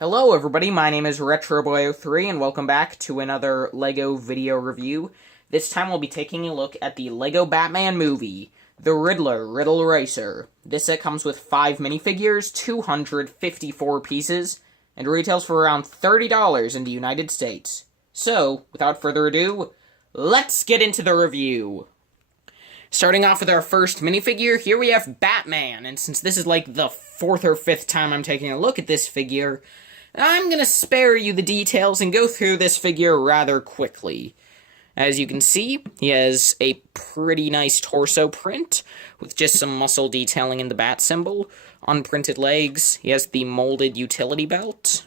Hello everybody, my name is RetroBoy03 and welcome back to another LEGO video review. This time we'll be taking a look at the LEGO Batman movie, The Riddler, Riddle Racer. This set comes with 5 minifigures, 254 pieces, and retails for around $30 in the United States. So, without further ado, let's get into the review! Starting off with our first minifigure, here we have Batman, and since this is like the 4th or 5th time I'm taking a look at this figure, I'm gonna spare you the details and go through this figure rather quickly. As you can see, he has a pretty nice torso print, with just some muscle detailing in the bat symbol. Unprinted legs, he has the molded utility belt.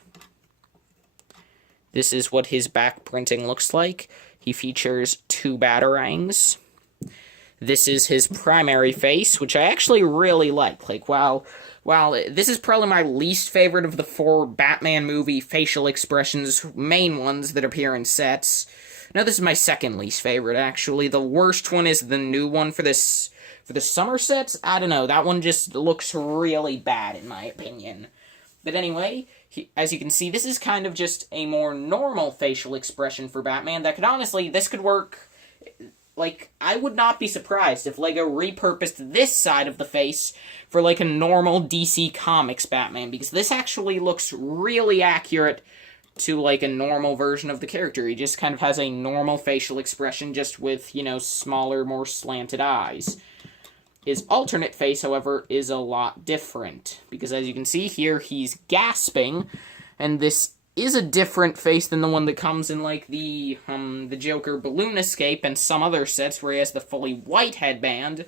This is what his back printing looks like. He features 2 batarangs. This is his primary face, which I actually really like. While this is probably my least favorite of the 4 Batman movie facial expressions, main ones that appear in sets. No, this is my second least favorite, actually. The worst one is the new one for the summer sets. I don't know, that one just looks really bad, in my opinion. But anyway, as you can see, this is kind of just a more normal facial expression for Batman that could honestly, this could work. I would not be surprised if LEGO repurposed this side of the face for, a normal DC Comics Batman, because this actually looks really accurate to, a normal version of the character. He just kind of has a normal facial expression, just with, smaller, more slanted eyes. His alternate face, however, is a lot different, because as you can see here, he's gasping, and this is a different face than the one that comes in, the Joker Balloon Escape and some other sets where he has the fully white headband,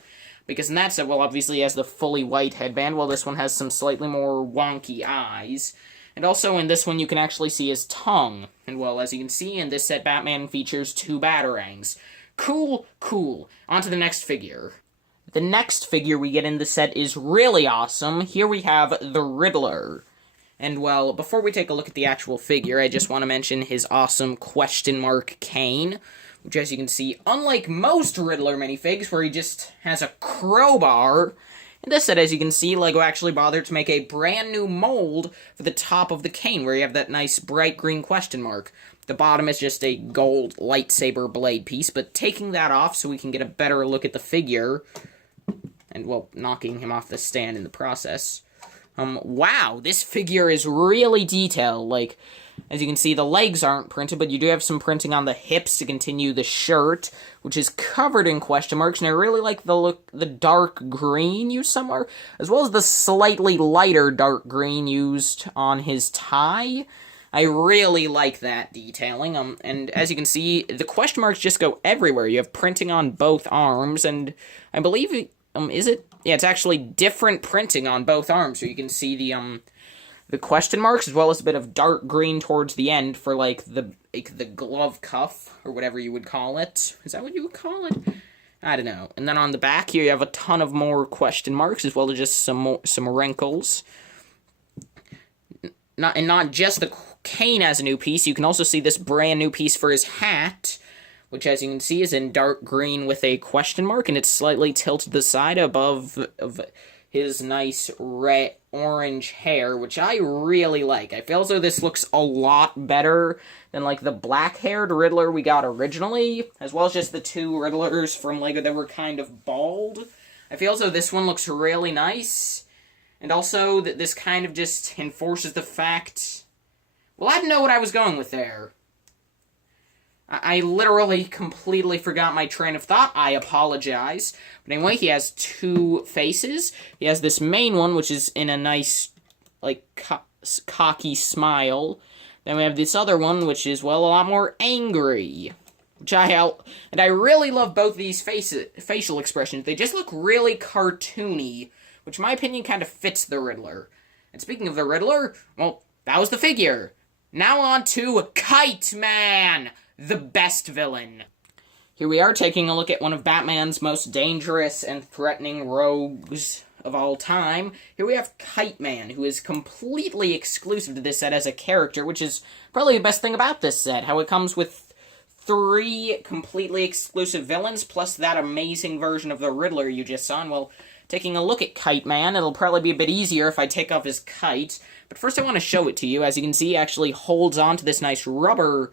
because in that set, well, obviously he has the fully white headband, while this one has some slightly more wonky eyes. And also in this one, you can actually see his tongue. And, well, as you can see, in this set, Batman features 2 batarangs. Cool, cool. On to the next figure. The next figure we get in the set is really awesome. Here we have the Riddler. And, well, before we take a look at the actual figure, I just want to mention his awesome question mark cane, which, as you can see, unlike most Riddler minifigs, where he just has a crowbar, in this set, as you can see, LEGO actually bothered to make a brand new mold for the top of the cane, where you have that nice bright green question mark. The bottom is just a gold lightsaber blade piece, but taking that off so we can get a better look at the figure, and, well, knocking him off the stand in the process. Wow, this figure is really detailed. As you can see, the legs aren't printed, but you do have some printing on the hips to continue the shirt, which is covered in question marks, and I really like the dark green used somewhere, as well as the slightly lighter dark green used on his tie. I really like that detailing, and as you can see, the question marks just go everywhere. You have printing on both arms, and I believe, is it? Yeah, it's actually different printing on both arms, so you can see the question marks, as well as a bit of dark green towards the end for, the glove cuff, or whatever you would call it. Is that what you would call it? I don't know. And then on the back here, you have a ton of more question marks, as well as just some wrinkles. Not just the cane as a new piece, you can also see this brand new piece for his hat, which, as you can see, is in dark green with a question mark, and it's slightly tilted to the side above of his nice orange hair, which I really like. I feel as though this looks a lot better than, the black-haired Riddler we got originally, as well as just the 2 Riddlers from LEGO that were kind of bald. I feel as though this one looks really nice, and also that this kind of just enforces the fact... Well, I didn't know what I was going with there. I literally completely forgot my train of thought. I apologize. But anyway, he has 2 faces. He has this main one, which is in a nice, cocky smile. Then we have this other one, which is, well, a lot more angry. And I really love both these facial expressions. They just look really cartoony, which in my opinion kind of fits the Riddler. And speaking of the Riddler, well, that was the figure. Now on to Kite Man! The best villain. Here we are taking a look at one of Batman's most dangerous and threatening rogues of all time. Here we have Kite Man, who is completely exclusive to this set as a character, which is probably the best thing about this set, how it comes with 3 completely exclusive villains, plus that amazing version of the Riddler you just saw. And, well, taking a look at Kite Man. It'll probably be a bit easier if I take off his kite. But first I want to show it to you. As you can see, he actually holds on to this nice rubber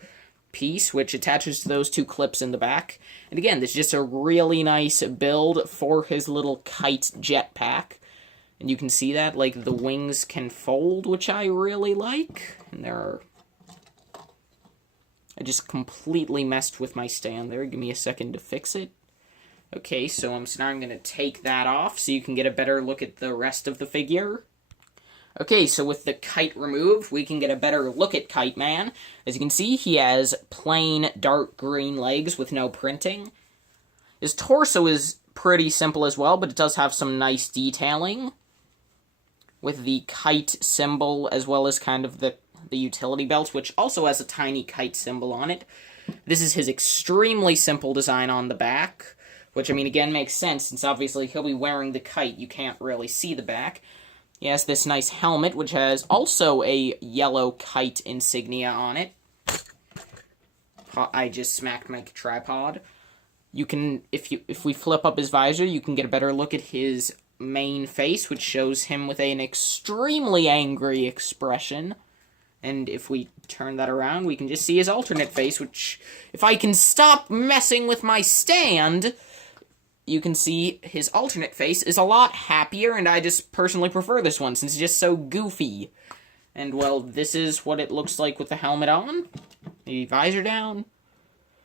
piece, which attaches to those two clips in the back. And again, this is just a really nice build for his little kite jetpack. And you can see that, like, the wings can fold, which I really like. And there are... I just completely messed with my stand there. Give me a second to fix it. Okay, so now I'm going to take that off so you can get a better look at the rest of the figure. Okay, so with the kite removed, we can get a better look at Kite Man. As you can see, he has plain dark green legs with no printing. His torso is pretty simple as well, but it does have some nice detailing with the kite symbol as well as kind of the utility belt, which also has a tiny kite symbol on it. This is his extremely simple design on the back, which, I mean, again, makes sense, since obviously he'll be wearing the kite. You can't really see the back. He has this nice helmet, which has also a yellow kite insignia on it. I just smacked my tripod. You can, if we flip up his visor, you can get a better look at his main face, which shows him with an extremely angry expression. And if we turn that around, we can just see his alternate face, which, if I can stop messing with my stand, you can see his alternate face is a lot happier, and I just personally prefer this one, since it's just so goofy. And, well, this is what it looks like with the helmet on. The visor down.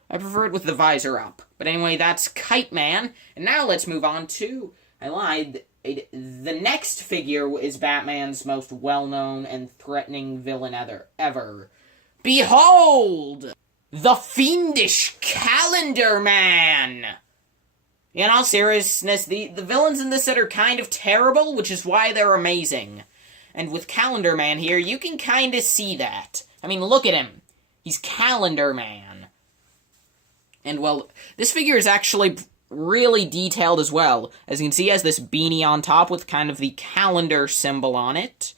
I prefer it with the visor up. But anyway, that's Kite Man. And now let's move on to... I lied. The next figure is Batman's most well-known and threatening villain ever. Behold! The fiendish Calendar Man! In all seriousness, the villains in this set are kind of terrible, which is why they're amazing. And with Calendar Man here, you can kind of see that. I mean, look at him. He's Calendar Man. And, well, this figure is actually really detailed as well. As you can see, he has this beanie on top with kind of the calendar symbol on it.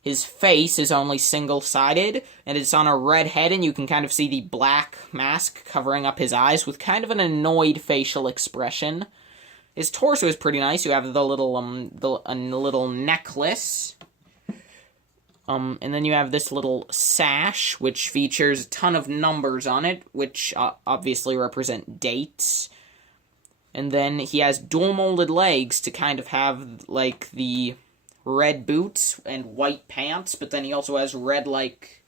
His face is only single-sided, and it's on a red head, and you can kind of see the black mask covering up his eyes with kind of an annoyed facial expression. His torso is pretty nice. You have the little necklace. And then you have this little sash, which features a ton of numbers on it, which obviously represent dates. And then he has dual-molded legs to kind of have, like, the red boots and white pants, but then he also has red, like,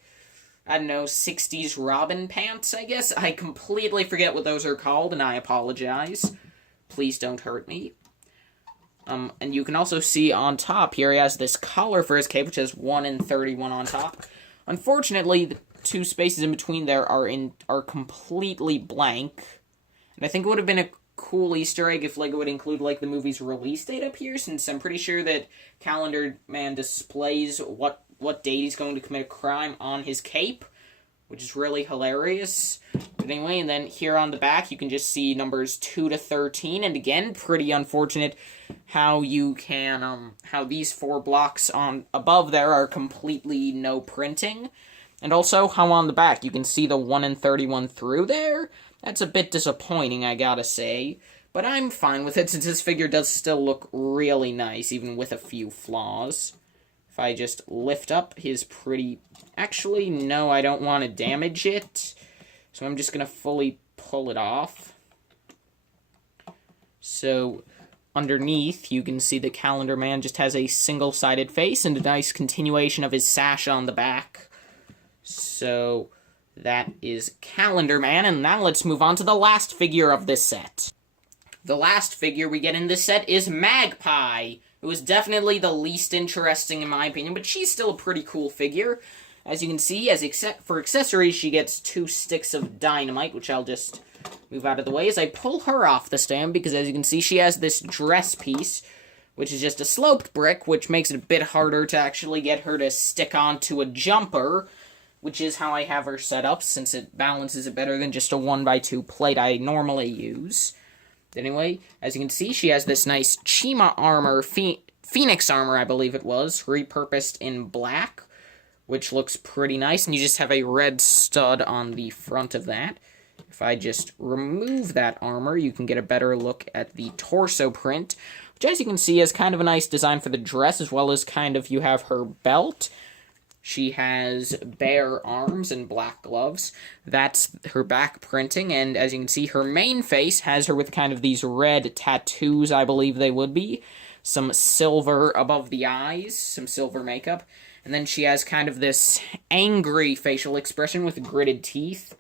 I don't know, 60s Robin pants, I guess? I completely forget what those are called, and I apologize. Please don't hurt me. And you can also see on top here, he has this collar for his cape, which has 1 and 31 on top. Unfortunately, the two spaces in between there are completely blank. And I think it would have been a cool Easter egg if LEGO would include, like, the movie's release date up here, since I'm pretty sure that Calendar Man displays what date he's going to commit a crime on his cape, which is really hilarious. But anyway, and then here on the back, you can just see numbers 2 to 13, and again, pretty unfortunate how you can, how these 4 blocks on above there are completely no printing, and also how on the back you can see the 1 and 31 through there. That's a bit disappointing, I gotta say, but I'm fine with it since this figure does still look really nice, even with a few flaws. If I just lift up his pretty... Actually, no, I don't want to damage it, so I'm just gonna fully pull it off. So, underneath, you can see the Calendar Man just has a single-sided face and a nice continuation of his sash on the back. So... that is Calendar Man, and now let's move on to the last figure of this set. The last figure we get in this set is Magpie, who is definitely the least interesting in my opinion, but she's still a pretty cool figure. As you can see, for accessories, she gets 2 sticks of dynamite, which I'll just move out of the way as I pull her off the stand, because as you can see, she has this dress piece, which is just a sloped brick, which makes it a bit harder to actually get her to stick onto a jumper, which is how I have her set up, since it balances it better than just a 1x2 plate I normally use. Anyway, as you can see, she has this nice Chima armor, Phoenix armor, I believe it was, repurposed in black, which looks pretty nice, and you just have a red stud on the front of that. If I just remove that armor, you can get a better look at the torso print, which, as you can see, is kind of a nice design for the dress, as well as kind of you have her belt. She has bare arms and black gloves. That's her back printing, and as you can see, her main face has her with kind of these red tattoos, I believe they would be. Some silver above the eyes, some silver makeup. And then she has kind of this angry facial expression with gritted teeth.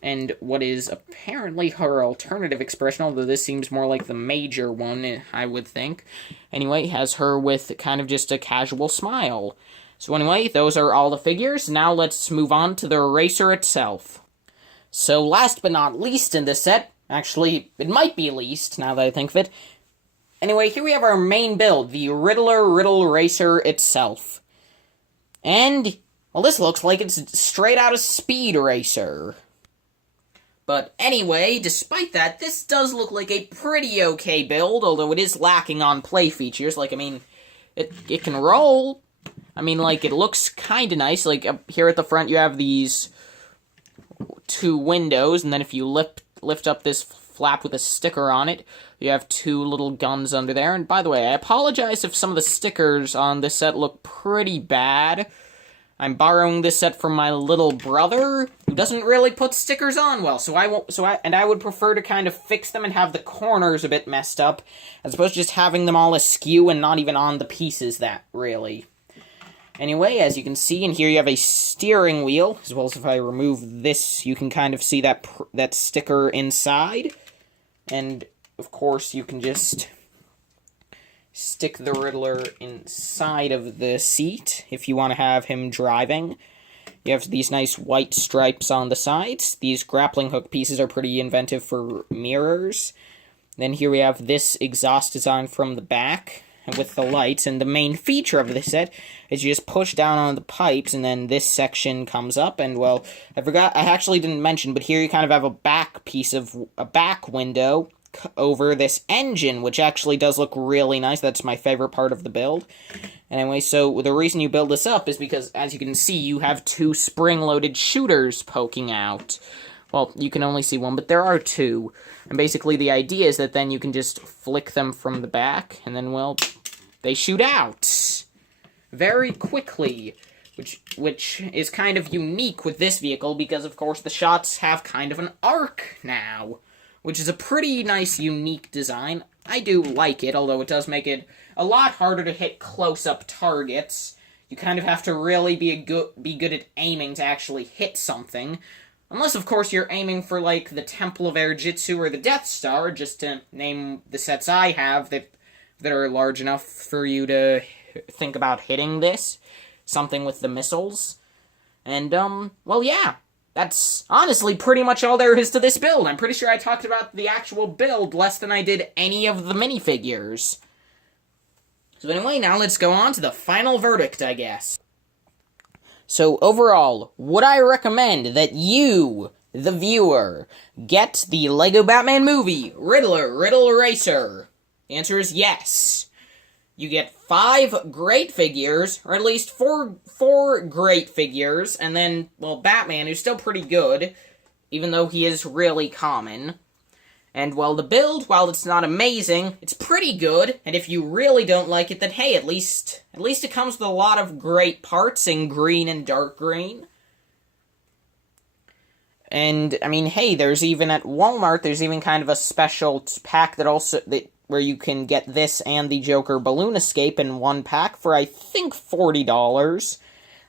And what is apparently her alternative expression, although this seems more like the major one, I would think. Anyway, has her with kind of just a casual smile. So anyway, those are all the figures. Now let's move on to the eraser itself. So last but not least in this set, actually, it might be least, now that I think of it. Anyway, here we have our main build, the Riddler Riddle Eraser itself. And, well, this looks like it's straight out of Speed Racer. But anyway, despite that, this does look like a pretty okay build, although it is lacking on play features. Like, I mean, it can roll. I mean, like, it looks kind of nice. Like, up here at the front, you have these two windows, and then if you lift up this flap with a sticker on it, you have two little guns under there. And by the way, I apologize if some of the stickers on this set look pretty bad. I'm borrowing this set from my little brother, who doesn't really put stickers on well, I would prefer to kind of fix them and have the corners a bit messed up, as opposed to just having them all askew and not even on the pieces that, really. Anyway, as you can see, and here you have a steering wheel, as well as if I remove this, you can kind of see that sticker inside. And, of course, you can just stick the Riddler inside of the seat if you want to have him driving. You have these nice white stripes on the sides. These grappling hook pieces are pretty inventive for mirrors. Then here we have this exhaust design from the back with the lights, and the main feature of this set is you just push down on the pipes, and then this section comes up, and, well, I actually didn't mention, but here you kind of have a back window over this engine, which actually does look really nice. That's my favorite part of the build. Anyway, so the reason you build this up is because, as you can see, you have two spring-loaded shooters poking out. Well, you can only see one, but there are two. And basically the idea is that then you can just flick them from the back, and then, well, they shoot out very quickly, which is kind of unique with this vehicle, because, of course, the shots have kind of an arc now, which is a pretty nice, unique design. I do like it, although it does make it a lot harder to hit close-up targets. You kind of have to really be good at aiming to actually hit something. Unless, of course, you're aiming for, like, the Temple of Air Jitsu or the Death Star, just to name the sets I have that are large enough for you to think about hitting this. Something with the missiles. And, well, yeah. That's honestly pretty much all there is to this build. I'm pretty sure I talked about the actual build less than I did any of the minifigures. So anyway, now let's go on to the final verdict, I guess. So overall, would I recommend that you, the viewer, get the LEGO Batman movie, Riddler, Riddle Eraser? The answer is yes. You get 5 great figures, or at least four great figures, and then, well, Batman, who's still pretty good, even though he is really common. And, well, the build, while it's not amazing, it's pretty good, and if you really don't like it, then hey, at least it comes with a lot of great parts in green and dark green. And, I mean, hey, there's even at Walmart, there's even kind of a special pack where you can get this and the Joker Balloon Escape in one pack for, I think, $40.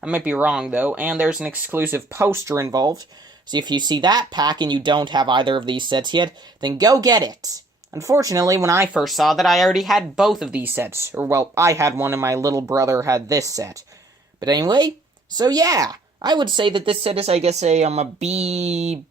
I might be wrong, though. And there's an exclusive poster involved. So if you see that pack and you don't have either of these sets yet, then go get it. Unfortunately, when I first saw that, I already had both of these sets. Or, well, I had one and my little brother had this set. But anyway, so yeah. I would say that this set is, I guess, a B-,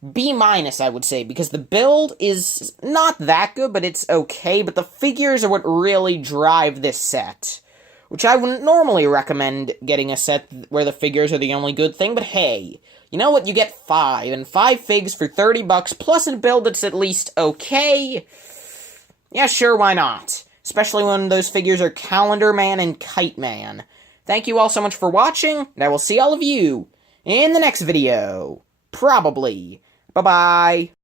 I would say, because the build is not that good, but it's okay, but the figures are what really drive this set, which I wouldn't normally recommend getting a set where the figures are the only good thing, but hey, you know what, you get 5, and 5 figs for $30, plus a build that's at least okay. Yeah, sure, why not? Especially when those figures are Calendar Man and Kite Man. Thank you all so much for watching, and I will see all of you in the next video. Probably. Bye-bye.